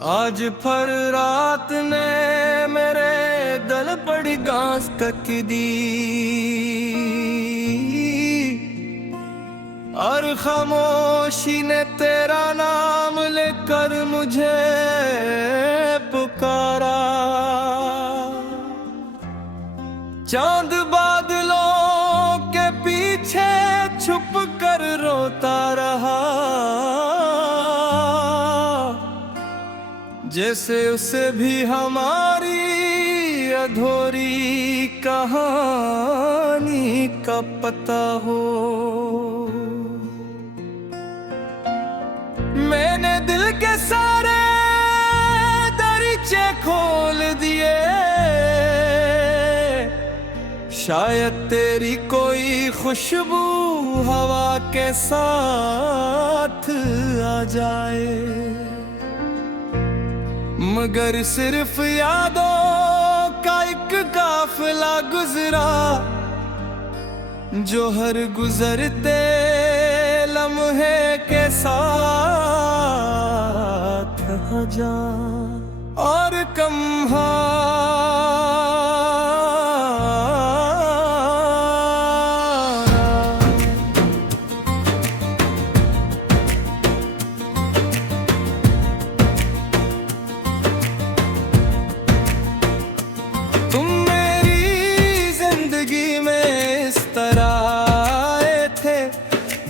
आज फर रात ने मेरे गल पड़ी गांस तक दी और खामोशी ने तेरा नाम लेकर मुझे पुकारा। चांद बादलों के पीछे छुप कर रोता रहा, जैसे उसे भी हमारी अधूरी कहानी का पता हो। मैंने दिल के सारे दरीचे खोल दिए, शायद तेरी कोई खुशबू हवा के साथ आ जाए, मगर सिर्फ यादों का एक काफिला गुजरा जो हर गुजरते लम्हे के साथ जा और कम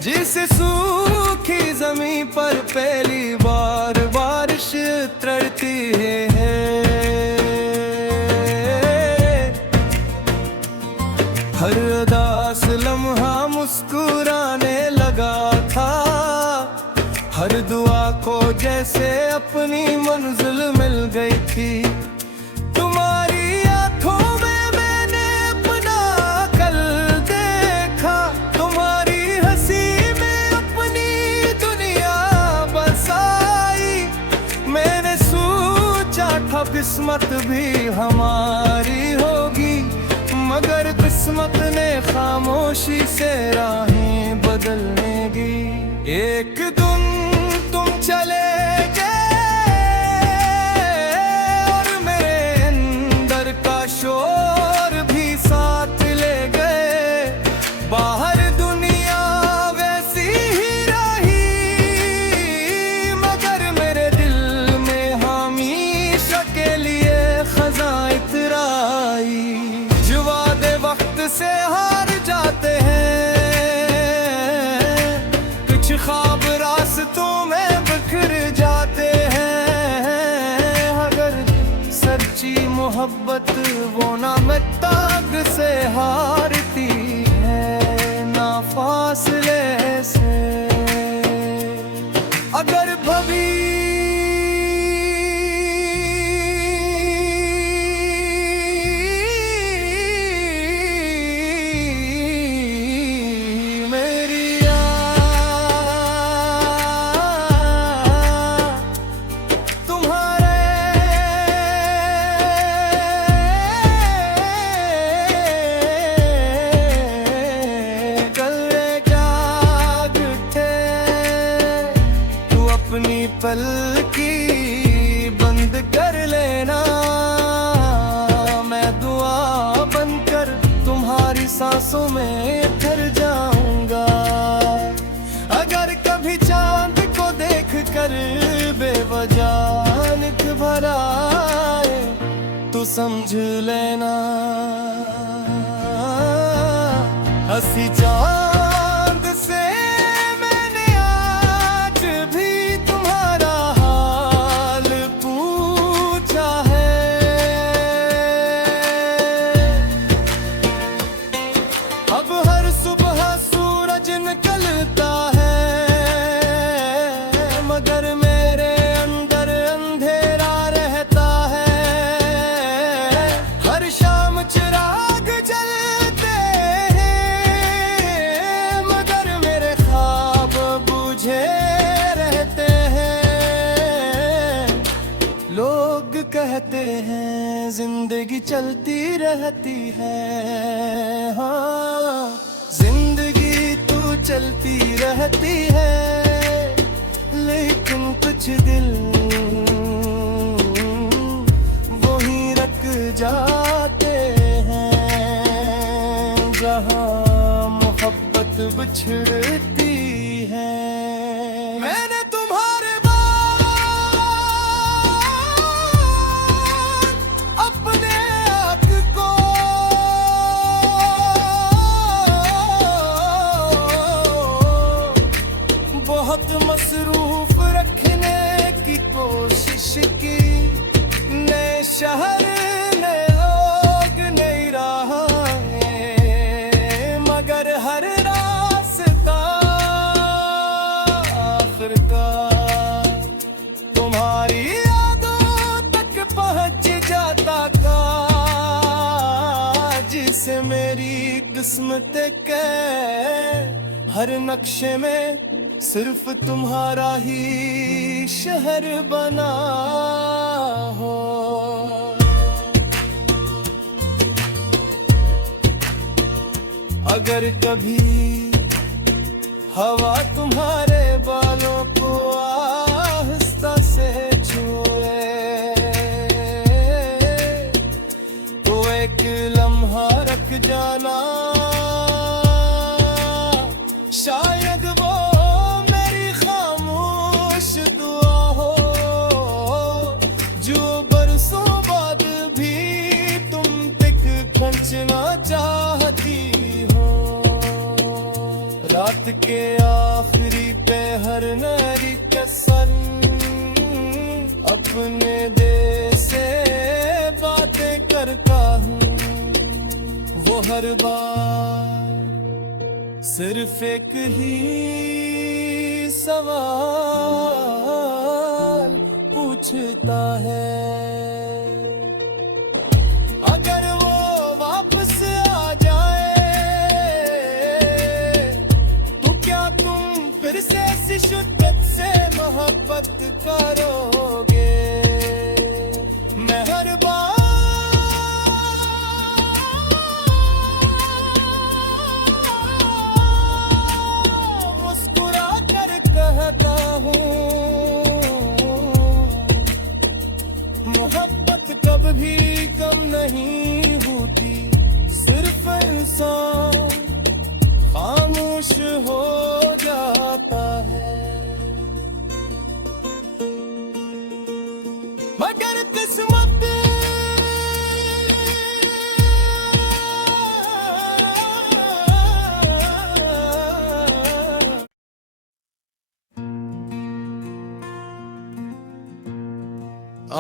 जिस सूखी जमीन पर पहली बार बारिश उतरती है। हर उदास लम्हा मुस्कुराने लगा था, हर दुआ को जैसे अपनी मंजिल मिल गई थी। तुम्हारी आंखों में मैंने अपना कल देखा, तुम्हारी किस्मत भी हमारी होगी, मगर किस्मत ने खामोशी से राहें बदलने दी। एक दिन तुम चले गए और मेरे अंदर का शोर भी साथ ले गए। बाहर दुनिया वैसी ही रही, मगर मेरे दिल में हमेशा के लिए खजा इतराई। जो वादे वक्त से हार जाते हैं, कुछ ख्वाब रास्तों में बिखर जाते हैं। अगर सच्ची मोहब्बत वो ना ताक से हारती है, ना फासले से। अगर भभी पल की बंद कर लेना, मैं दुआ बनकर तुम्हारी सांसों में ठहर जाऊंगा। अगर कभी चांद को देख कर बेवजह निक भरा आए तो समझ लेना, हंसी चांद से कहते हैं जिंदगी चलती रहती है। हाँ, जिंदगी तो चलती रहती है, लेकिन कुछ दिल जाते हैं, जहाँ मोहब्बत बिछड़ती है। मैंने तुम्हारे बाद अपने आँख को बहुत मसरूफ रखने की कोशिश की। नए शहर नए लोग नई राहें, मगर हर रास्ता आखिरकार तुम्हारी यादों तक पहुंच जाता का। जिसे मेरी किस्मत के हर नक्शे में सिर्फ तुम्हारा ही शहर बना हो। अगर कभी हवा तुम्हारे बालों को आहिस्ता से छुए, तो एक लम्हा रख जाना, शायद वो मेरी खामोश दुआ हो, जो बरसों बाद भी तुम तक खींचना चाहती हो। रात के आखिरी पहर नरी कसर अपने दिल से बातें करता हूँ। वो हर बार सिर्फ एक ही सवाल पूछता है, अगर वो वापस आ जाए तो क्या तुम फिर से ऐसी शिद्दत से मोहब्बत करोगे? मैं हर बार मोहब्बत कभी कम नहीं होती, सिर्फ इंसान खामोश हो जाता है। मगर किस्मत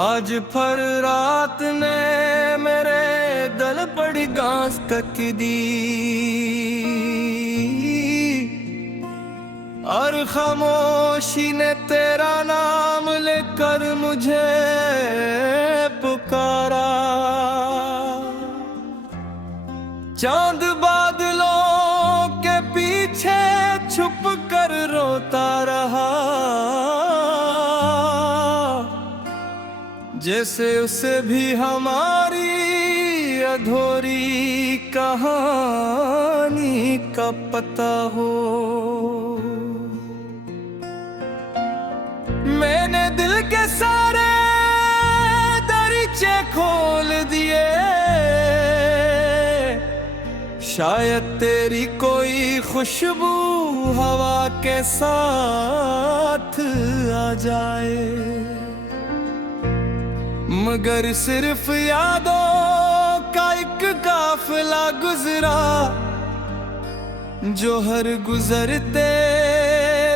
आज फर रात ने मेरे दिल बड़ी गांस तक दी, और खामोशी ने तेरा नाम लेकर मुझे पुकारा। चांद बादलों के पीछे छुप कर रोता रहा, जैसे उसे भी हमारी अधूरी कहानी का पता हो। मैंने दिल के सारे दरीचे खोल दिए, शायद तेरी कोई खुशबू हवा के साथ आ जाए, मगर सिर्फ यादों का एक काफिला गुजरा, जो हर गुजरते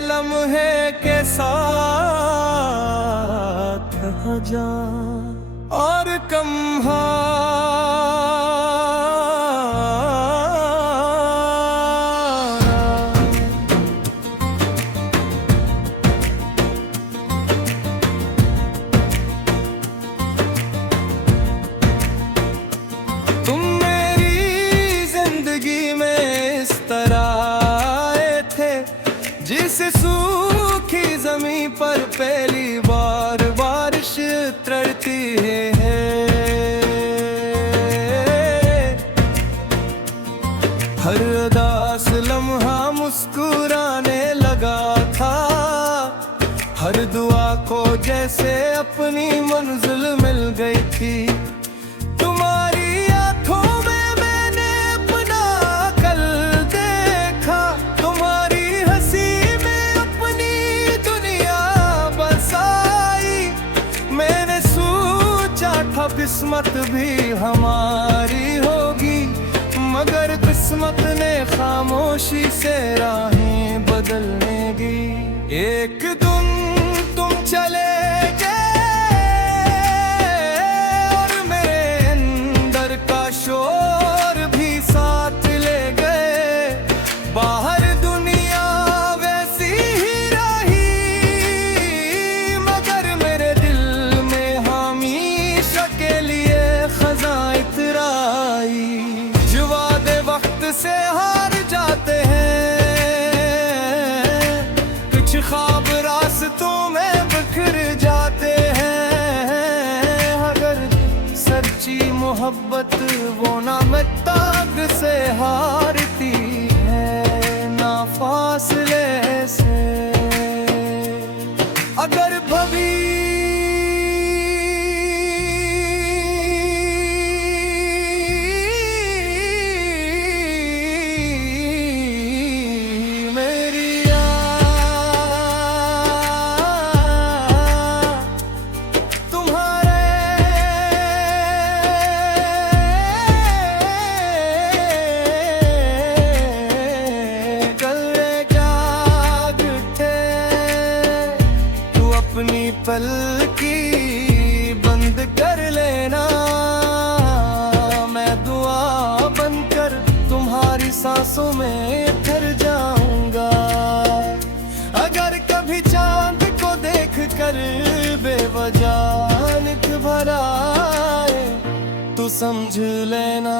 लम्हे के साथ जा और कम सूखी जमीन पर पहली बार बारिश उतरती है। हर उदास लम्हा मुस्कुराने लगा था, हर दुआ को जैसे अपनी मंजिल मिल गई थी। तुम्हारे किस्मत भी हमारी होगी, मगर किस्मत ने खामोशी से राहें बदलनेगी। एक दिन तुम चले गए और मेरे अंदर का शोर भी साथ ले गए। बाहर दुनिया वैसी ही रही, मगर मेरे दिल में हमेशा के लिए खज़ां इतराई। जो वादे वक्त से हार जाते हैं, कुछ ख्वाब रास्तों में बिखर जाते हैं। अगर सच्ची मोहब्बत वो ना ताक से हारती है, ना फासले से। अगर भभी अपनी पलकी बंद कर लेना, मैं दुआ बनकर तुम्हारी सांसों में ठहर जाऊंगा। अगर कभी चांद को देख कर बेवजह नित भरा आए, तो समझ लेना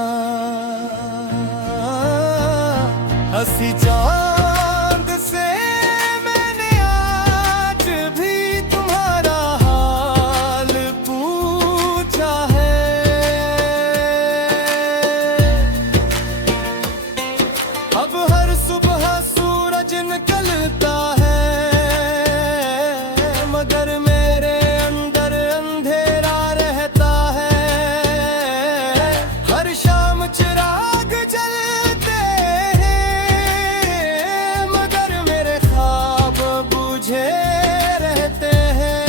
हंसी चांद से निकलता है, मगर मेरे अंदर अंधेरा रहता है। हर शाम चिराग जलते हैं, मगर मेरे ख्वाब बुझे रहते हैं।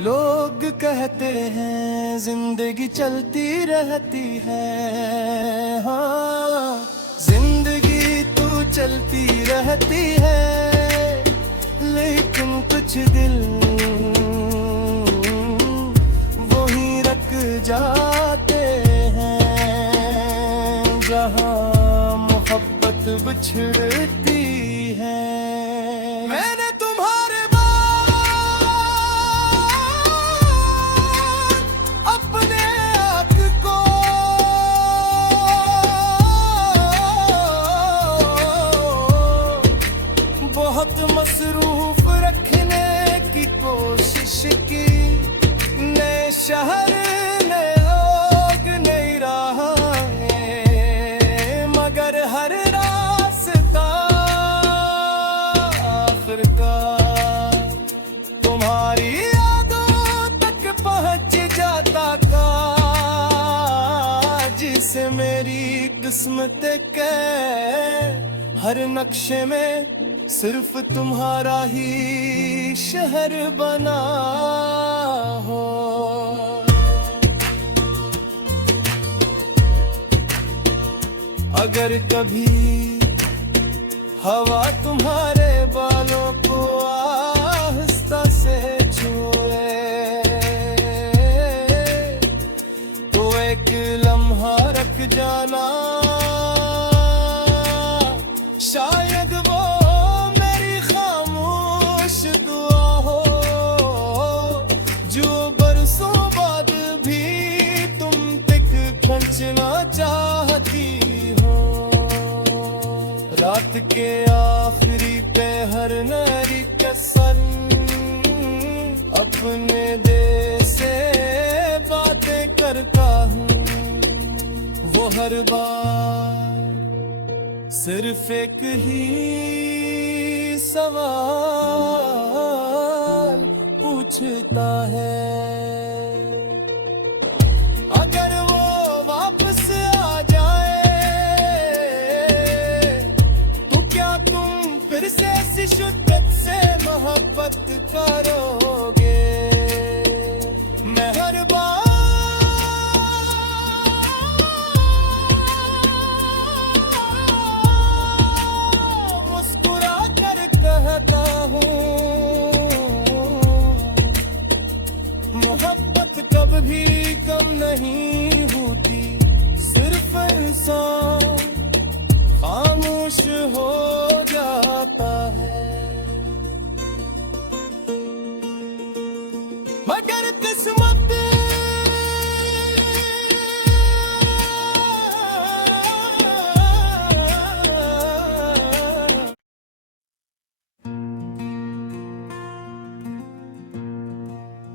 लोग कहते हैं जिंदगी चलती रहती है, हाँ जिंदगी चलती रहती है, लेकिन कुछ दिल वहीं रख जाते हैं, जहाँ मोहब्बत बिछड़ती है। मैंने तुम्हारे बाद अपने आँख को बहुत मसरूफ रखने की कोशिश की। नए शहर नए लोग नई राहें, मगर हर रास्ता आखिरकार तुम्हारी यादों तक पहुंच जाता का। जिसे मेरी किस्मत के हर नक्शे में सिर्फ तुम्हारा ही शहर बना हो। अगर कभी हवा तुम्हारे बालों को आहिस्ता से छुए, तो एक लम्हा रख जाना, शायद वो खींचना चाहती हो। रात के आखिरी पहर नरी कसम अपने दिल से बातें करता हूँ। वो हर बार सिर्फ एक ही सवाल पूछता है, अगर वो वापस आ जाए तो क्या तुम फिर से ऐसी शिद्दत से मोहब्बत करोगे? मैं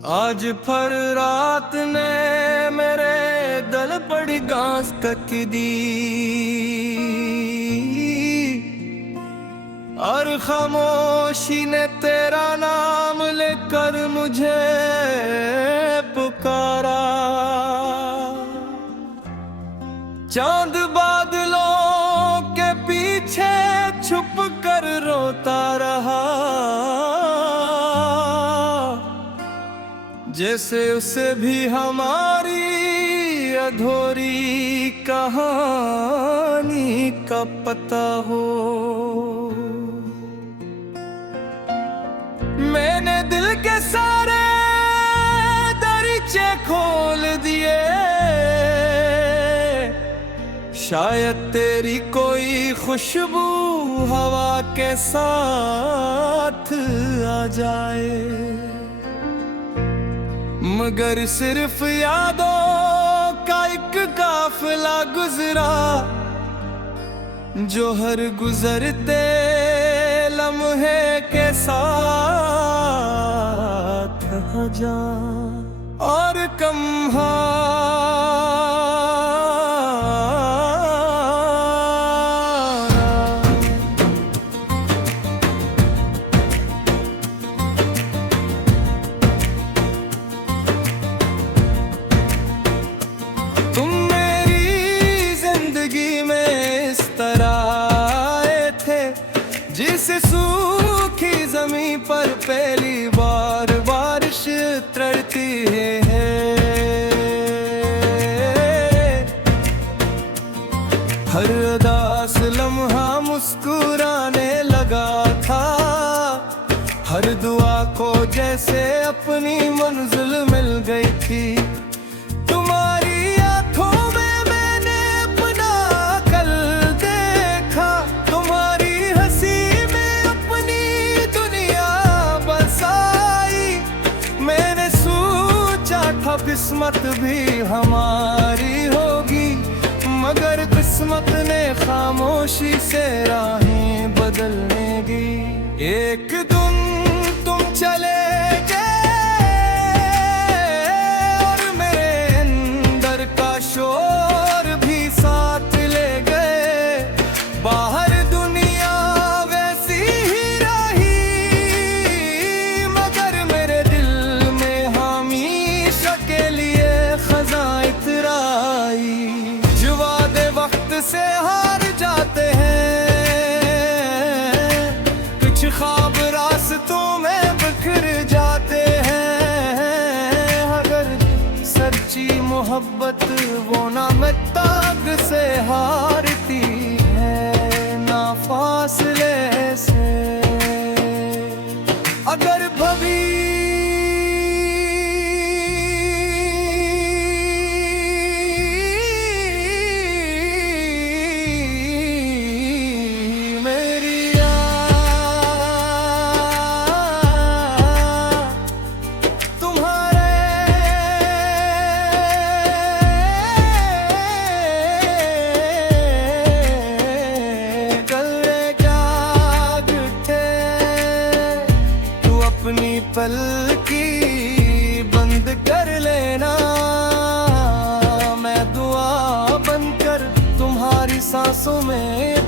आज फर रात ने मेरे दिल बड़ी गांस तक दी, और खामोशी ने तेरा नाम लेकर मुझे पुकारा। चांद बादलों के पीछे छुप कर रोता रहा, जैसे उसे भी हमारी अधूरी कहानी का पता हो। मैंने दिल के सारे दरीचे खोल दिए, शायद तेरी कोई खुशबू हवा के साथ आ जाए, मगर सिर्फ यादों का एक काफिला गुजरा, जो हर गुजरते लम्हे के साथ जा और कम जिस सूखी जमीन पर पहली बार बारिश उतरती है। हर उदास लम्हा मुस्कुराने लगा था, हर दुआ को जैसे अपनी मंजिल मिल गई थी। तुम्हारी आंखों में मैंने अपना कल देखा, तुम्हारी किस्मत भी हमारी होगी, मगर किस्मत ने खामोशी से राहें बदलने दी। एक दिन तुम चले गए और मेरे अंदर का शोर भी साथ ले गए। बाहर दुनिया वैसी ही रही, मगर मेरे दिल में हमेशा के लिए खज़ां इतराई। जो वादे वक्त से हार जाते हैं, कुछ ख्वाब रास्तों में बिखर जाते हैं, अगर सच्ची मोहब्बत वो ना ताक से हारती है, ना फासले से। अगर भभी अपनी पलकी बंद कर लेना, मैं दुआ बनकर तुम्हारी सांसों में